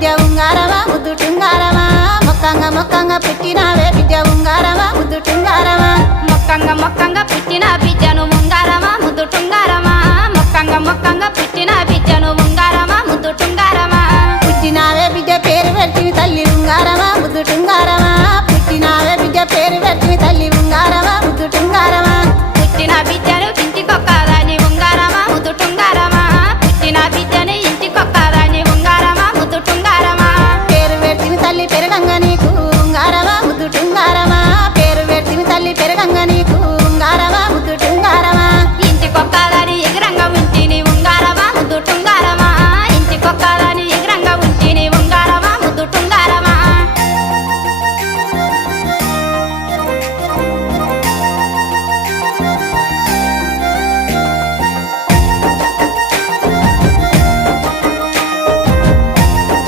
బిడ్డ ఉంగారమా ముద్దు టుంగారమా మొక్కంగా మొక్కంగా పుట్టినావే బిడ్డ ఉంగారమా ముద్దు టుంగారమా మొక్కంగా మొక్కంగా పుట్టిన బిడ్డను ఉంగారమా ముద్దు టుంగారమా మొక్కంగా మొక్కంగా